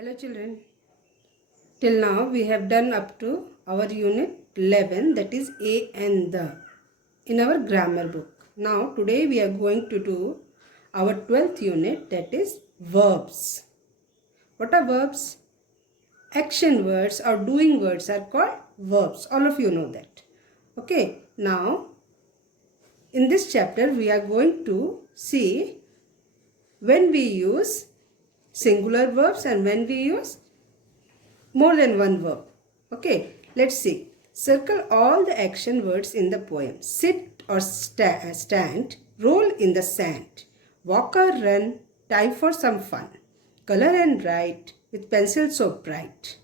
Hello children, till now we have done up to our unit 11, that is A and the, in our grammar book. Now today we are going to do our 12th unit, that is verbs. What are verbs? Action words or doing words are called verbs. All of you know that. Okay, now in this chapter we are going to see when we use singular verbs and when we use more than one verb. Okay, let's see. Circle all the action words in the poem. Sit or stand, roll in the sand, walk or run, time for some fun, color and write with pencil so bright.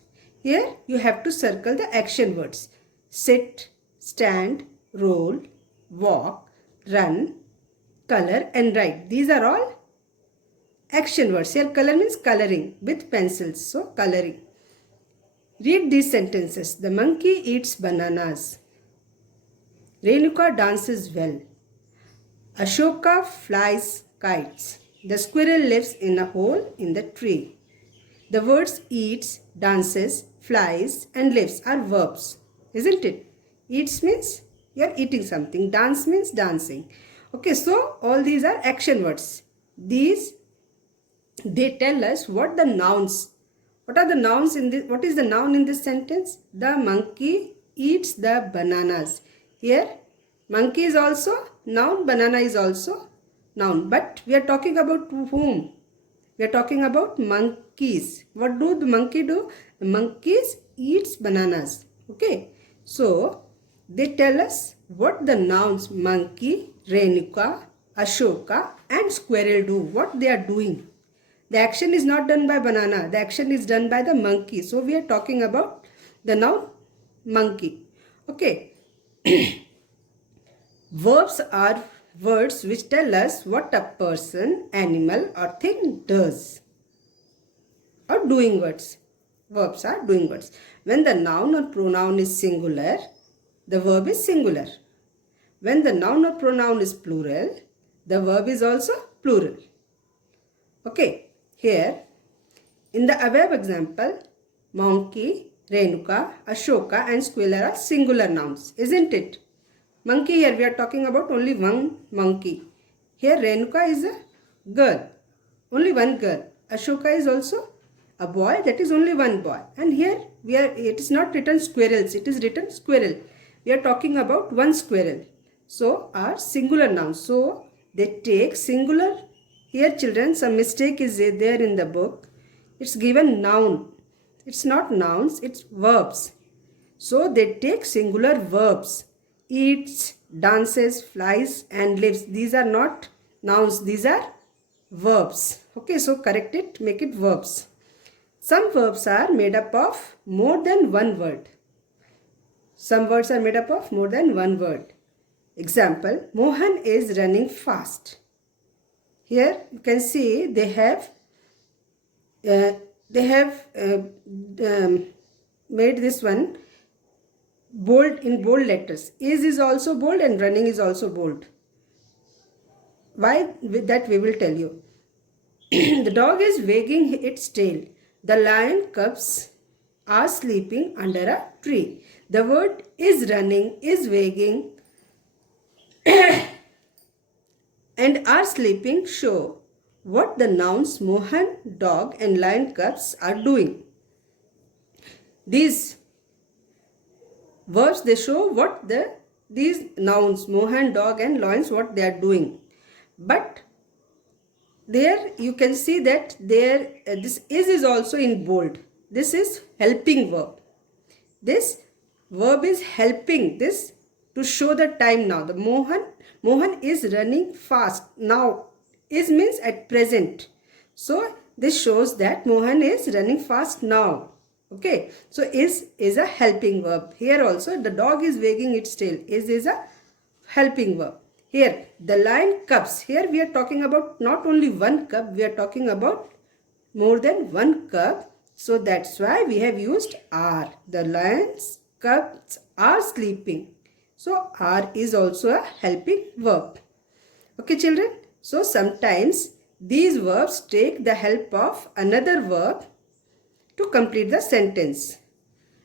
Here you have to circle the action words. Sit, stand, roll, walk, run, color and write. These are all action words. Here color means coloring with pencils. So coloring. Read these sentences. The monkey eats bananas. Renuka dances well. Ashoka flies kites. The squirrel lives in a hole in the tree. The words eats, dances, flies and lives are verbs. Isn't it? Eats means you are eating something. Dance means dancing. Okay, so all these are action words. These, they tell us what the nouns. What are the nouns in this? What is the noun in this sentence? The monkey eats the bananas. Here, monkey is also noun, banana is also noun. But we are talking about whom? We are talking about monkeys. What do the monkey do? The monkeys eats bananas. Okay. So, they tell us what the nouns monkey, Renuka, Ashoka and squirrel do. What they are doing. The action is not done by banana. The action is done by the monkey. So we are talking about the noun monkey. Okay. Verbs are words which tell us what a person, animal or thing does. Or doing words. Verbs are doing words. When the noun or pronoun is singular, the verb is singular. When the noun or pronoun is plural, the verb is also plural. Okay. Here, in the above example, monkey, Renuka, Ashoka and squirrel are singular nouns, isn't it? Monkey, here we are talking about only one monkey. Here Renuka is a girl, only one girl. Ashoka is also a boy, that is only one boy. And here it is not written squirrels, it is written squirrel. We are talking about one squirrel. So are singular nouns. So they take singular. Here children, some mistake is there in the book. It's given noun. It's not nouns, it's verbs. So they take singular verbs. Eats, dances, flies and lives. These are not nouns, these are verbs. Okay, so correct it, make it verbs. Some verbs are made up of more than one word. Some words are made up of more than one word. Example, Mohan is running fast. Here you can see they have made this one bold in bold letters. Is also bold and running is also bold. Why? With that we will tell you. The dog is wagging its tail. The lion cubs are sleeping under a tree. The word is running, is wagging and are sleeping show what the nouns Mohan, dog and lion cubs are doing. These verbs, they show what these nouns Mohan, dog and lions, what they are doing. But there you can see that there this is also in bold. This is helping verb. This verb is helping this to show the time now. The Mohan is running fast. Now, is means at present. So, this shows that Mohan is running fast now. Okay. So, is a helping verb. Here also, the dog is wagging its tail. Is a helping verb. Here, the lion cubs. Here we are talking about not only one cub. We are talking about more than one cub. So, that's why we have used are. The lions cubs are sleeping. So, are is also a helping verb. Okay, children. So, sometimes these verbs take the help of another verb to complete the sentence,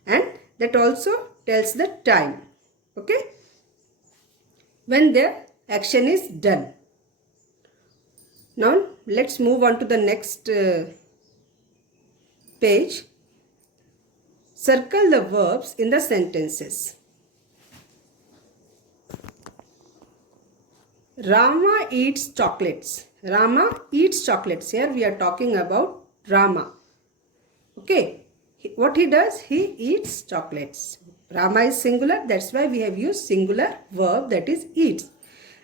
and that also tells the time. Okay, when the action is done. Now let's move on to the next page. Circle the verbs in the sentences. Rama eats chocolates. Rama eats chocolates. Here we are talking about Rama. Okay. What he does? He eats chocolates. Rama is singular. That's why we have used singular verb, that is eats.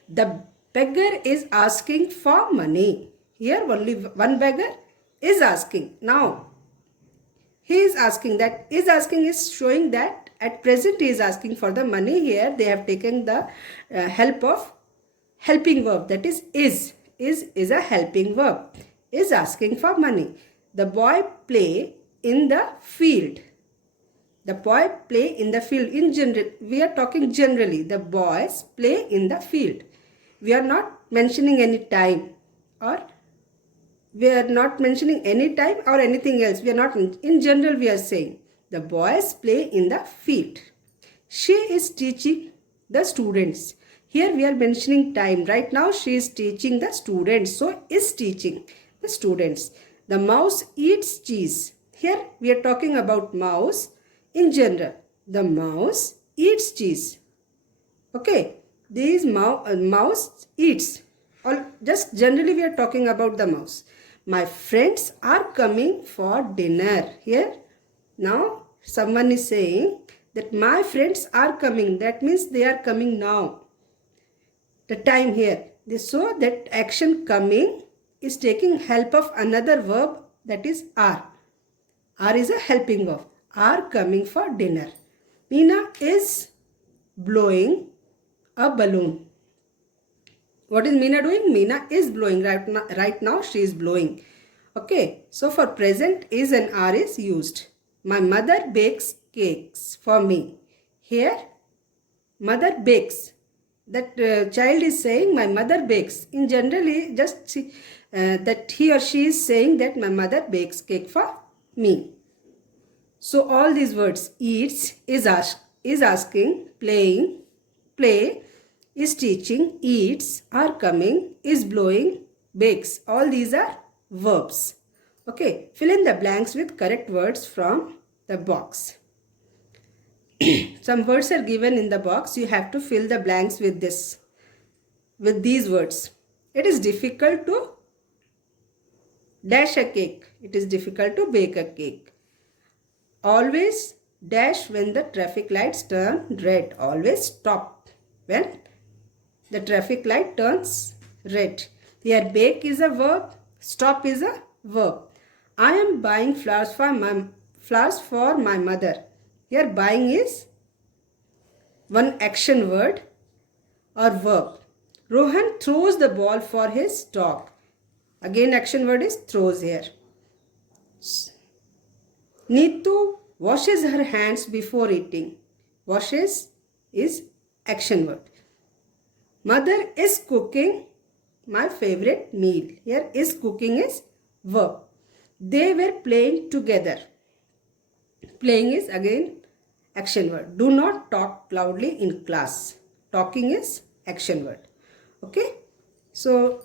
The beggar is asking for money. Here only one beggar is asking. Now he is asking, that is asking is showing that at present he is asking for the money. Here they have taken the help of helping verb, that is. Is a helping verb. Is asking for money. The boy play in the field. The boy play in the field. In general, we are talking generally. The boys play in the field. We are not mentioning any time, or we are not mentioning any time or anything else. We are not, in general we are saying the boys play in the field. She is teaching the students. Here we are mentioning time. Right now she is teaching the students. So is teaching the students. The mouse eats cheese. Here we are talking about mouse in general. The mouse eats cheese. Okay. These mouse eats. Or just generally we are talking about the mouse. My friends are coming for dinner. Here now someone is saying that my friends are coming. That means they are coming now. The time here. So that action coming is taking help of another verb, that is are. Are is a helping verb. Are coming for dinner. Meena is blowing a balloon. What is Meena doing? Meena is blowing. Right now she is blowing. Okay. So for present is and are is used. My mother bakes cakes for me. Here mother bakes. That child is saying my mother bakes. In generally just see, that he or she is saying that my mother bakes cake for me. So all these words, eats, is asking, playing, play, is teaching, eats, are coming, is blowing, bakes. All these are verbs. Okay, fill in the blanks with correct words from the box. Some words are given in the box. You have to fill the blanks with this, with these words. It is difficult to dash a cake. It is difficult to bake a cake. Always dash when the traffic lights turn red. Always stop when the traffic light turns red. Here bake is a verb. Stop is a verb. I am buying flowers for my mother. Here buying is one action word or verb. Rohan throws the ball for his dog. Again action word is throws here. Neetu washes her hands before eating. Washes is action word. Mother is cooking my favorite meal. Here is cooking is verb. They were playing together. Playing is again action word. Do not talk loudly in class. Talking is action word. Okay. So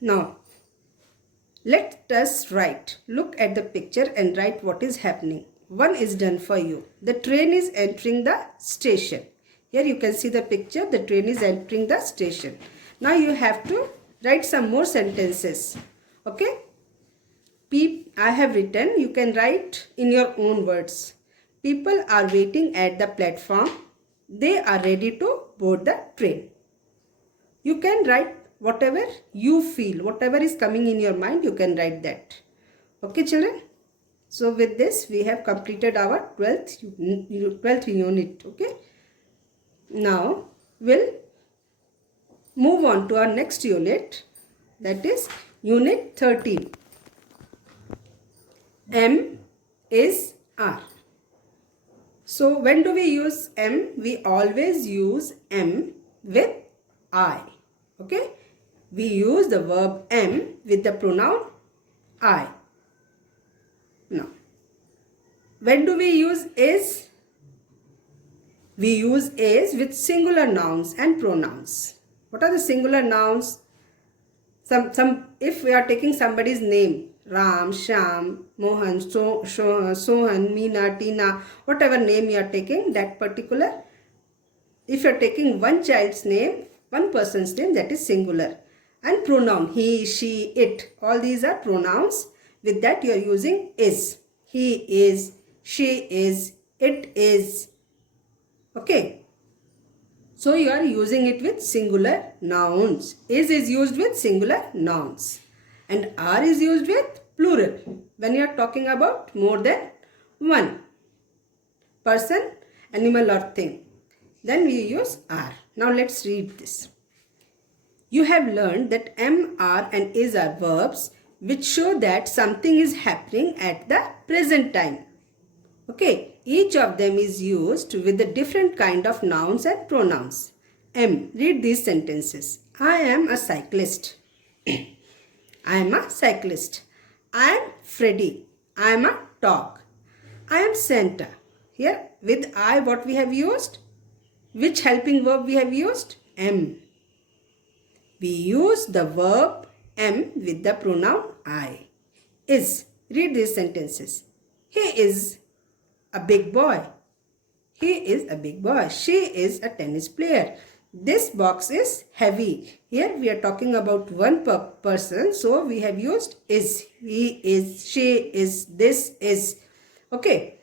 now let us write. Look at the picture and write what is happening. One is done for you. The train is entering the station. Here you can see the picture. The train is entering the station. Now you have to write some more sentences. Okay. I have written. You can write in your own words. People are waiting at the platform. They are ready to board the train. You can write whatever you feel. Whatever is coming in your mind, you can write that. Okay, children. So with this, we have completed our 12th unit. Okay. Now, we'll move on to our next unit. That is unit 13. M is R. So when do we use M? We always use M with I. Okay. We use the verb M with the pronoun I. Now, when do we use is? We use is with singular nouns and pronouns. What are the singular nouns? If we are taking somebody's name, Ram, Sham, Mohan, Sohan, Meena, Tina, whatever name you are taking, that particular, if you are taking one child's name, one person's name, that is singular. And pronoun, he, she, it, all these are pronouns. With that you are using is. He is, she is, it is. Okay. So you are using it with singular nouns. Is used with singular nouns. And are is used with plural. When you are talking about more than one person, animal or thing, then we use are. Now let's read this. You have learned that am, are and is are verbs which show that something is happening at the present time. Okay, each of them is used with a different kind of nouns and pronouns. Am, read these sentences. I am a cyclist. I am a cyclist. I am Freddy. I am a dog. I am Santa. Here with I what we have used? Which helping verb we have used? Am. We use the verb am with the pronoun I. Is. Read these sentences. He is a big boy. He is a big boy. She is a tennis player. This box is heavy. Here we are talking about one person. So we have used is. He is, she is, this is. Okay.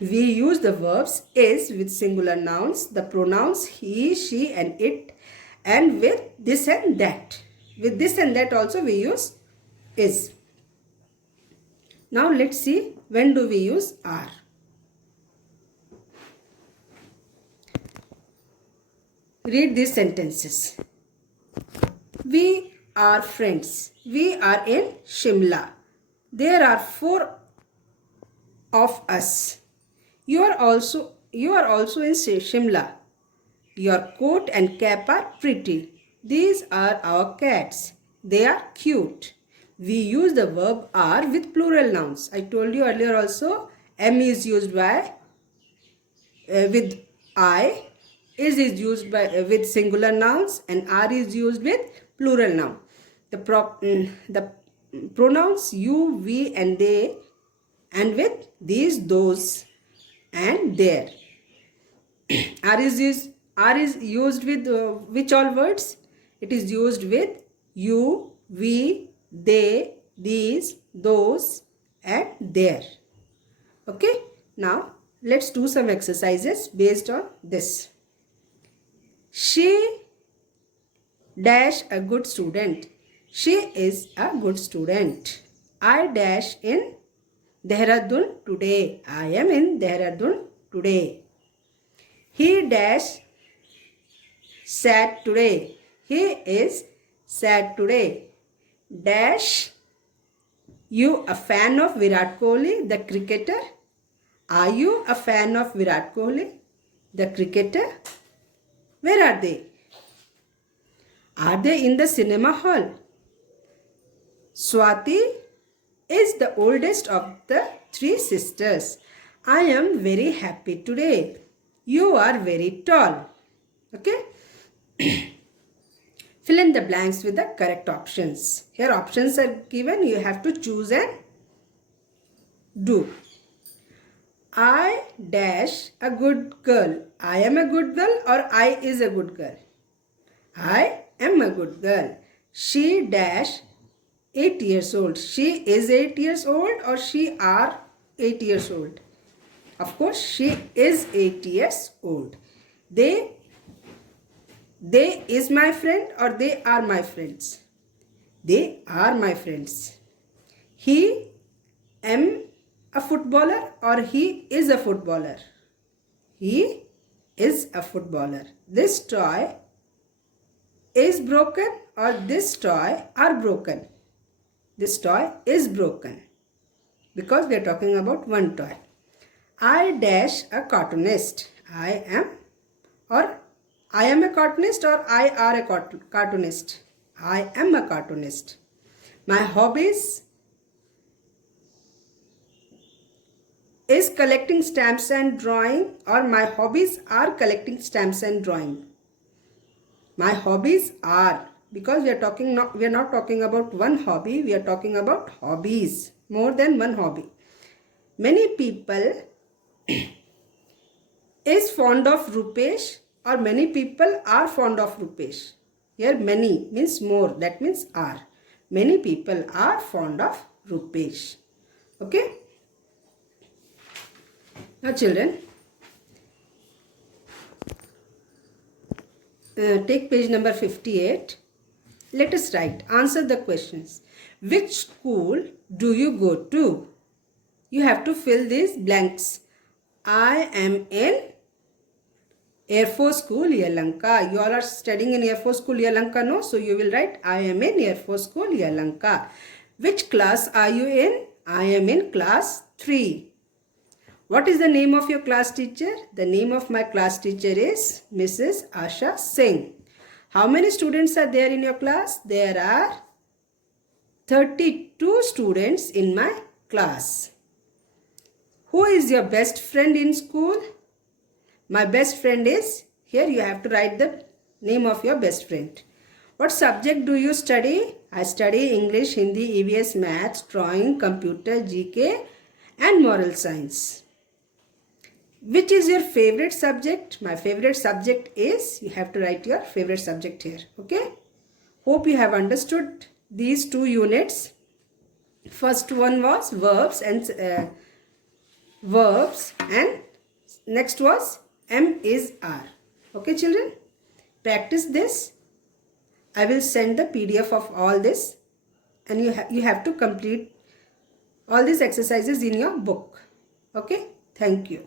We use the verbs is with singular nouns, the pronouns he, she and it, and with this and that. With this and that also we use is. Now let's see when do we use are. Read these sentences. We are friends. We are in Shimla. There are 4 of us. You are also in Shimla. Your coat and cap are pretty. These are our cats. They are cute. We use the verb are with plural nouns. I told you earlier also, am is used by with I, is used by with singular nouns, and are is used with plural noun. The pronouns you, we and they, and with these, those and their. Are is used with which all words? It is used with you, we, they, these, those and their. Okay. Now let's do some exercises based on this. She dash a good student. She is a good student. I dash in Dehradun today. I am in Dehradun today. He dash sad today. He is sad today. Dash you a fan of Virat Kohli, the cricketer? Are you a fan of Virat Kohli, the cricketer? Where are they? Are they in the cinema hall? Swati is the oldest of the 3 sisters. I am very happy today. You are very tall. Okay. Fill in the blanks with the correct options. Here options are given. You have to choose and do. I dash a good girl. I am a good girl or I is a good girl? I am a good girl. She dash 8 years old. She is 8 years old or she are 8 years old? Of course, she is 8 years old. They is my friend or they are my friends? They are my friends. He am a footballer or he is a footballer? He is a footballer. This toy is broken or this toy are broken? This toy is broken because we are talking about one toy. I dash a cartoonist. I am a cartoonist or I are a cartoonist? I am a cartoonist. My hobbies is collecting stamps and drawing, or my hobbies are collecting stamps and drawing. My hobbies are, because we are not talking about one hobby, we are talking about hobbies, more than one hobby. Many people is fond of Rupesh, or many people are fond of Rupesh. Here many means more, that means are. Many people are fond of Rupesh. Okay. Now children, take page number 58. Let us write. Answer the questions. Which school do you go to? You have to fill these blanks. I am in Air Force School, Yelahanka. You all are studying in Air Force School, Yelahanka, no? So you will write, I am in Air Force School, Yelahanka. Which class are you in? I am in class 3. What is the name of your class teacher? The name of my class teacher is Mrs. Asha Singh. How many students are there in your class? There are 32 students in my class. Who is your best friend in school? My best friend is, here you have to write the name of your best friend. What subject do you study? I study English, Hindi, EVS, Maths, Drawing, Computer, GK and Moral Science. Which is your favorite subject? My favorite subject is, you have to write your favorite subject here. Okay. Hope you have understood these 2 units. First one was verbs and next was M is R. Okay children. Practice this. I will send the PDF of all this, and you have to complete all these exercises in your book. Okay. Thank you.